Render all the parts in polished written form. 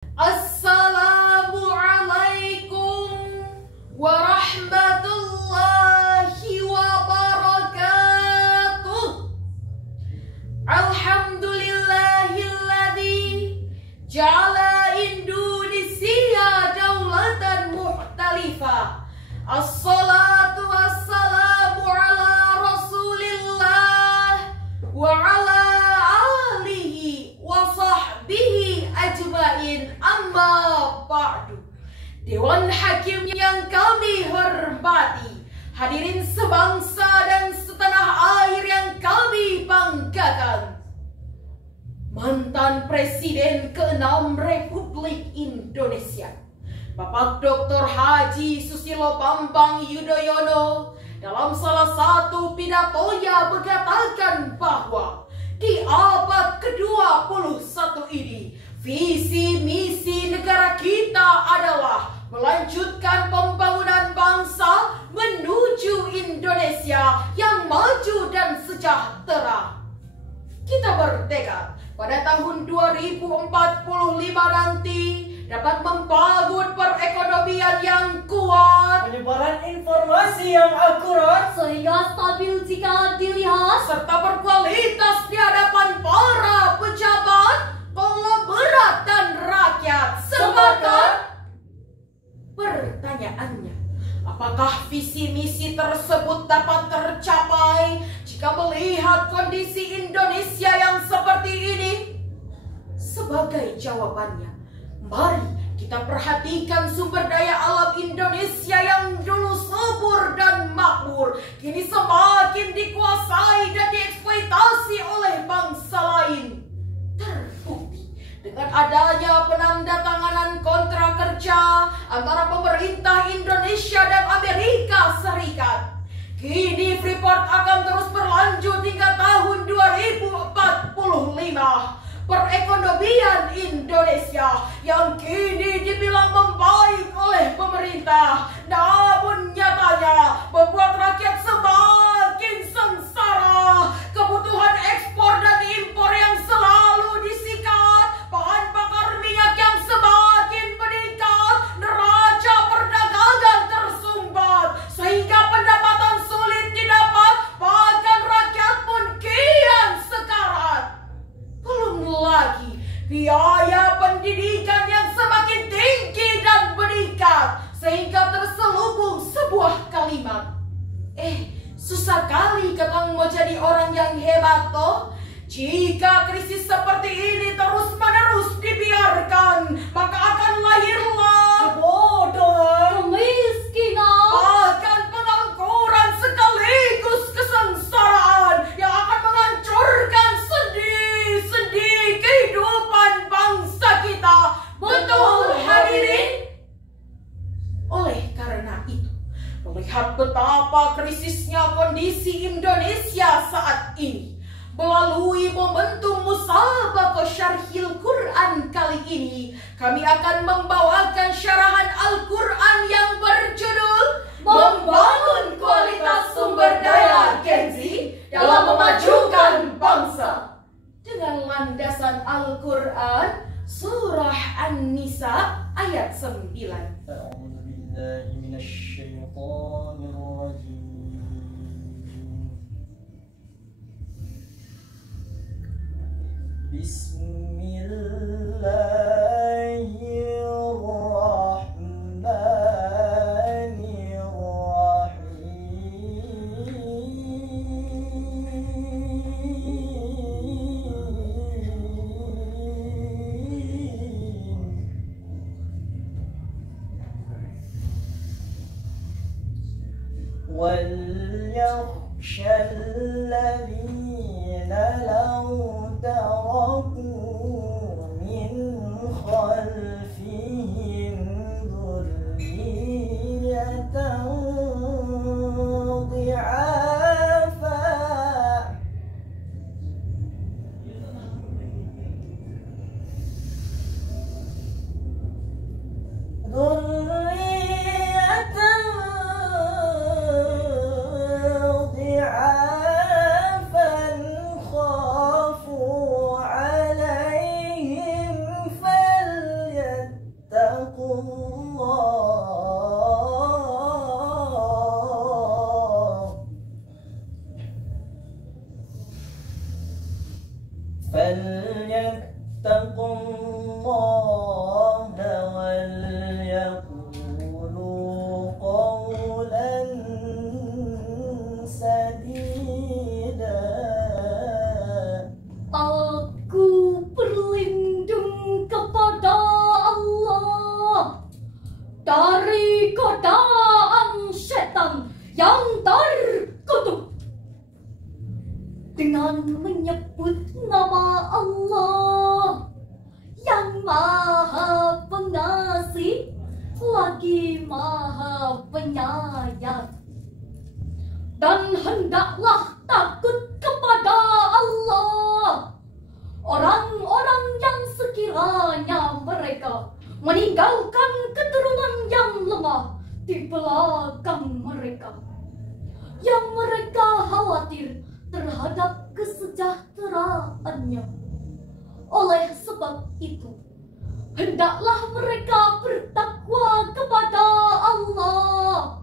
Assalamualaikum warahmatullahi wabarakatuh. Alhamdulillahilladzi ja'ala Indonesia daulatan mukhtalifah. Assalatu wassalamu ala Rasulillah wa ala alihi wa sahbihi ajmain, amma ba'du. Dewan Hakim yang kami hormati, hadirin sebangsa dan setanah air yang kami banggakan, mantan Presiden ke-6 Republik Indonesia Bapak Dr. Haji Susilo Bambang Yudhoyono dalam salah satu pidatonya mengatakan bahwa di abad ke-21 ini visi misi negara kita adalah melanjutkan pembangunan bangsa menuju Indonesia yang maju dan sejahtera. Kita bertekad pada tahun 2045 nanti dapat membangun perekonomian yang kuat, penyebaran informasi yang akurat sehingga stabil jika dilihat, serta berkualitas di hadapan para pejabat, konglomerat dan rakyat. Sepakat? Pertanyaannya, apakah visi misi tersebut dapat tercapai jika melihat kondisi Indonesia yang seperti ini? Sebagai jawabannya, mari kita perhatikan sumber daya alam Indonesia yang dulu subur dan makmur, kini semakin dikuasai dan dieksploitasi oleh bangsa lain. Terbukti dengan adanya penandatanganan kontrak kerja antara pemerintah Indonesia dan Amerika Serikat. Kini Freeport akan terus berlanjut hingga tahun 2045. Perekonomian Indonesia yang kini dibilang membaik oleh pemerintah, namun nyatanya membuat rakyat semakin sengsara. Kebutuhan ekspor dan impor yang selalu disikat, bahan bakar minyak yang semakin meningkat, neraca perdagangan tersumbat, sehingga pendapatan sulit didapat, bahkan rakyat pun kian sekarat. Belum lagi biaya pendidikan yang semakin tinggi dan meningkat, sehingga terselubung sebuah kalimat, susah kali ketang mau jadi orang yang hebat toh. Jika krisis seperti ini terus menerus dibiarkan, maka akan lahirlah kebodohan, kemiskinan, bahkan pengangguran sekaligus kesengsaraan yang akan menghancurkan sendi-sendi kehidupan bangsa kita. Betul hadirin? Oleh karena itu, melihat betapa krisisnya kondisi Indonesia saat ini, melalui momentum Musabaqah Syarhil Quran kali ini, kami akan membawakan syarahan Al-Quran yang berjudul Membangun Kualitas Sumber Daya Gen Z dalam Memajukan Bangsa, dengan landasan Al-Quran Surah An-Nisa ayat 9. وليخشى الذين لو تركوا من خلفهم ذرية ضعافا خافوا lagi Maha Penyayang. Dan hendaklah takut kepada Allah orang-orang yang sekiranya mereka meninggalkan keturunan yang lemah di belakang mereka, yang mereka khawatir terhadap kesejahteraannya. Oleh sebab itu, hendaklah mereka bertakwa kepada Allah,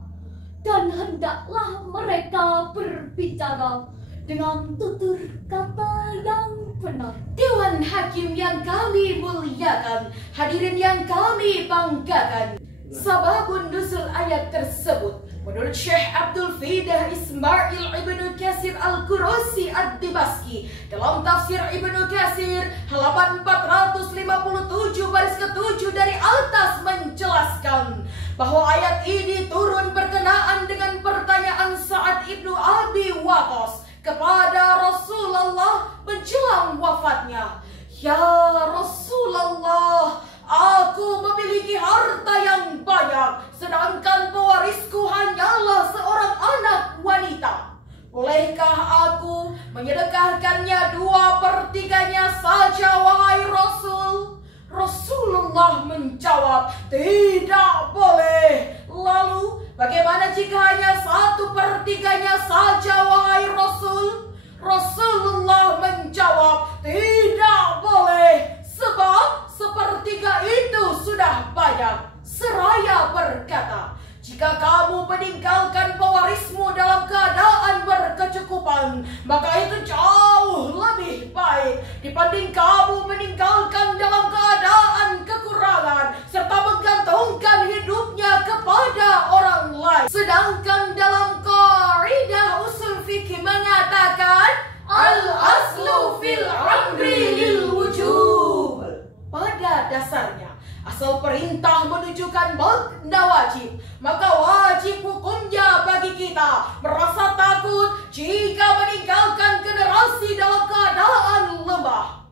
dan hendaklah mereka berbicara dengan tutur kata yang benar. Dewan Hakim yang kami muliakan, hadirin yang kami banggakan, sababun nuzul ayat tersebut menurut Syekh Abdul Fidah Ismail Ibnu Katsir Al-Qurashi Ad-Dimashqi dalam tafsir Ibnu Katsir halaman 457 baris ke-7 dari atas menjelaskan bahwa ayat ini turun berkenaan dengan pertanyaan Sa'ad ibnu Abi Waqqas kepada Rasulullah menjelang wafatnya. Ya Rasulullah, aku memiliki harta yang banyak, sedangkan pewarisku hanyalah seorang anak wanita. Bolehkah aku menyedekahkannya 2/3-nya saja, wahai Rasul? Rasulullah menjawab, tidak boleh. Lalu, bagaimana jika hanya 1/3-nya saja, wahai Rasul? Rasulullah menjawab, tidak boleh, sebab 1/3 itu sudah banyak. Seraya berkata, jika kamu meninggalkan pewarismu dalam keadaan berkecukupan, maka itu jauh lebih baik dibanding kamu meninggalkan dalam keadaan kekurangan serta menggantungkan hidupnya kepada orang lain. Sedangkan dalam kaidah usul fikih mengatakan al-aslu fil amri lil wujub. Pada dasarnya, asal perintah menunjukkan makna wajib, maka wajib hukumnya bagi kita merasa takut jika meninggalkan generasi dalam keadaan lemah.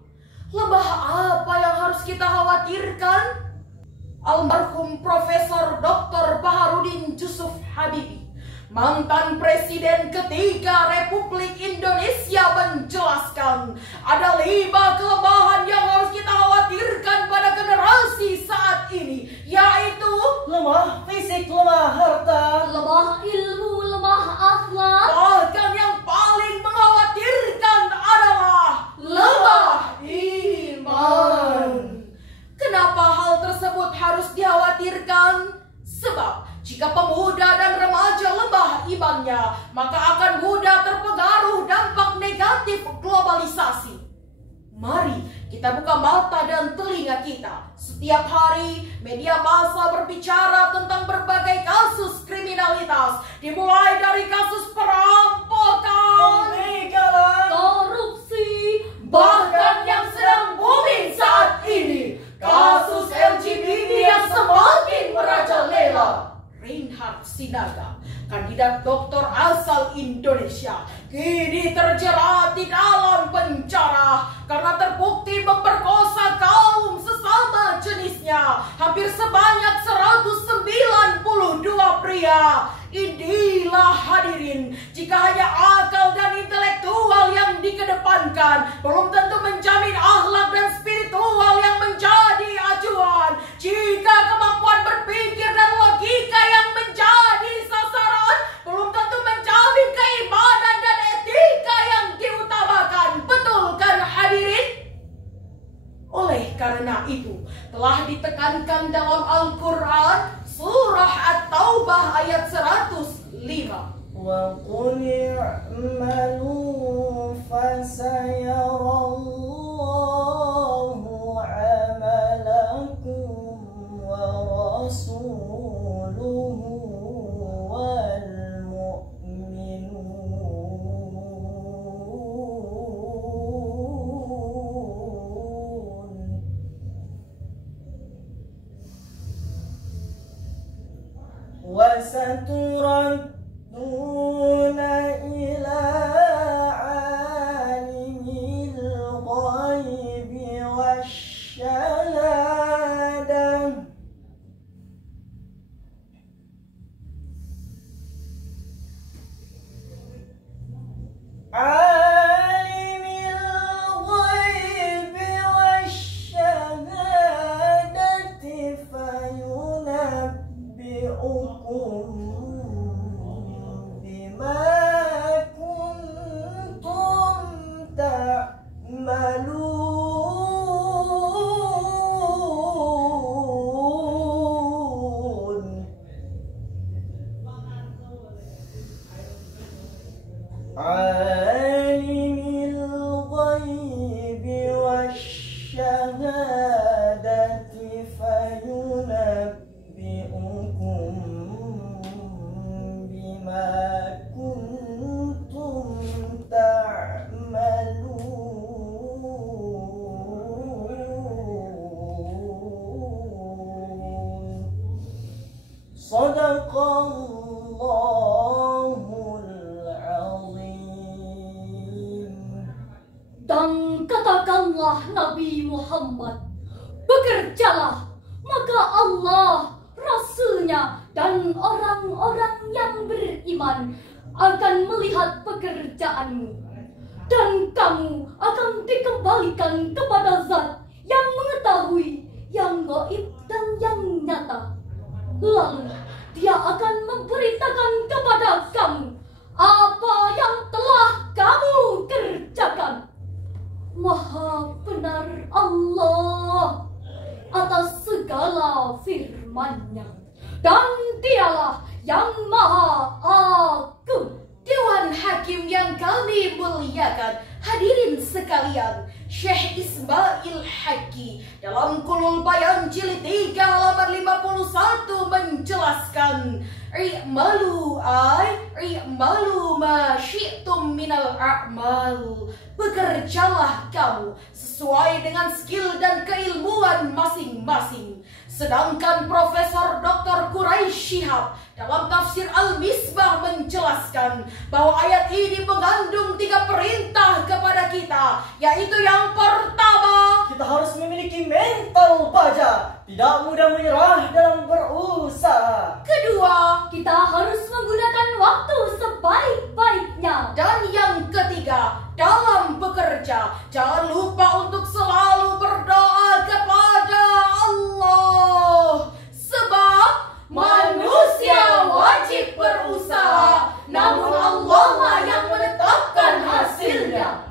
Lemah apa yang harus kita khawatirkan? Almarhum Profesor Dr. Baharudin Yusuf Habibie, mantan Presiden ketiga Republik Indonesia, menjelaskan ada 5 kelemahan yang harus kita khawatirkan pada generasi saat ini, yaitu lemah fisik, lemah harta, Lemah ilmu, lemah akhlak, bahkan yang paling mengkhawatirkan adalah lemah iman. Kenapa hal tersebut harus dikhawatirkan? Sebab jika pemuda dan remaja lemah imannya, maka akan mudah terpengaruh dampak negatif globalisasi. Mari kita buka mata dan telinga kita. Setiap hari media massa berbicara tentang berbagai kasus kriminalitas, dimulai dari kasus perampokan, pembegalan, korupsi, bahkan yang sedang booming saat ini, kasus LGBT yang semakin merajalela. Reinhard Sinaga, kandidat doktor asal Indonesia, kini terjerat di dalam penjara karena terbukti memperkosa kaum sesama jenisnya hampir sebanyak 192 pria. Inilah hadirin, jika hanya akal dan intelektual yang dikedepankan, belum tentu menjamin akhlak dan spiritual yang menjadi acuan. Jika kemampuan berpikir dan logika yang menjadi sasaran, belum tentu menjamin keimanan dan etika yang diutamakan. Betul kan hadirin? Oleh karena itu, telah ditekankan dalam Al-Quran Surah At-Taubah ayat 105. wa qul i'malu fasayarallahu 'amalakum wa rasuluhu wal mu'minun. وستردون إلى عالم الغيب والشهادة dan orang-orang yang beriman akan melihat pekerjaanmu, dan kamu akan dikembalikan kepada Zat yang mengetahui yang gaib dan yang nyata. Lalu Dia akan memberitakan kepada kamu apa yang telah kamu kerjakan. Maha benar Allah atas segala firman-Nya, dan Dialah yang Maha Agung. Dewan Hakim yang kami muliakan, hadirin sekalian, Syekh Ismail Haqqi dalam Qulul Bayan jilid 3 halaman 51 menjelaskan, i'malu ma syi'tum minal a'mal. Bekerjalah kamu sesuai dengan skill dan keilmuan masing-masing. Sedangkan Profesor Dr. Quraisy Shihab dalam tafsir Al-Misbah menjelaskan bahwa ayat ini mengandung 3 perintah kepada kita, yaitu yang pertama, kita harus memiliki mental baja, tidak mudah menyerah dalam berusaha. kedua, Kita harus menggunakan waktu sebaik-baiknya. dan yang ketiga, dalam bekerja jangan lupa untuk selalu berdoa kepada Allah. Sebab manusia wajib berusaha, namun Allah lah yang menetapkan hasilnya.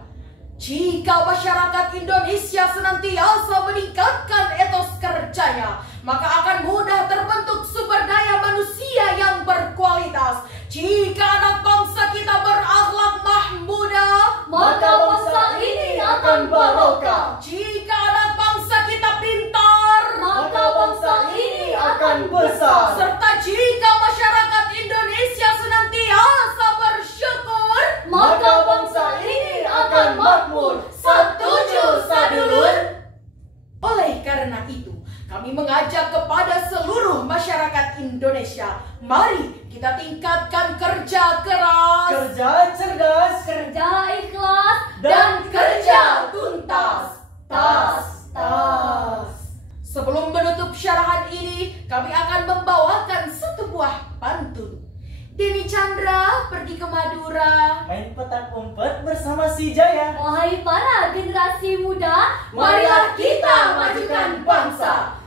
Jika masyarakat Indonesia senantiasa meningkatkan etos kerjanya, maka akan mudah terbentuk sumber daya manusia yang berkualitas. Jika anak bangsa kita berakhlak mahmudah, Maka bangsa ini akan barokah. jika anak bangsa kita pintar, Maka bangsa ini akan besar. serta jika masyarakat Indonesia senantiasa bersyukur, Maka bangsa ini akan makmur. Setuju, Sadulur? Oleh karena itu, kami mengajak kepada seluruh masyarakat Indonesia, mari kita tingkatkan kerja keras, Kerja cerdas, Kerja ikhlas dan kerja tuntas. Tas. Sebelum menutup syarahan ini, kami akan membawakan satu buah pantun. Denny Chandra pergi ke Madura. main petak umpet bersama si Jaya. Wahai para generasi muda, Marilah kita majukan bangsa.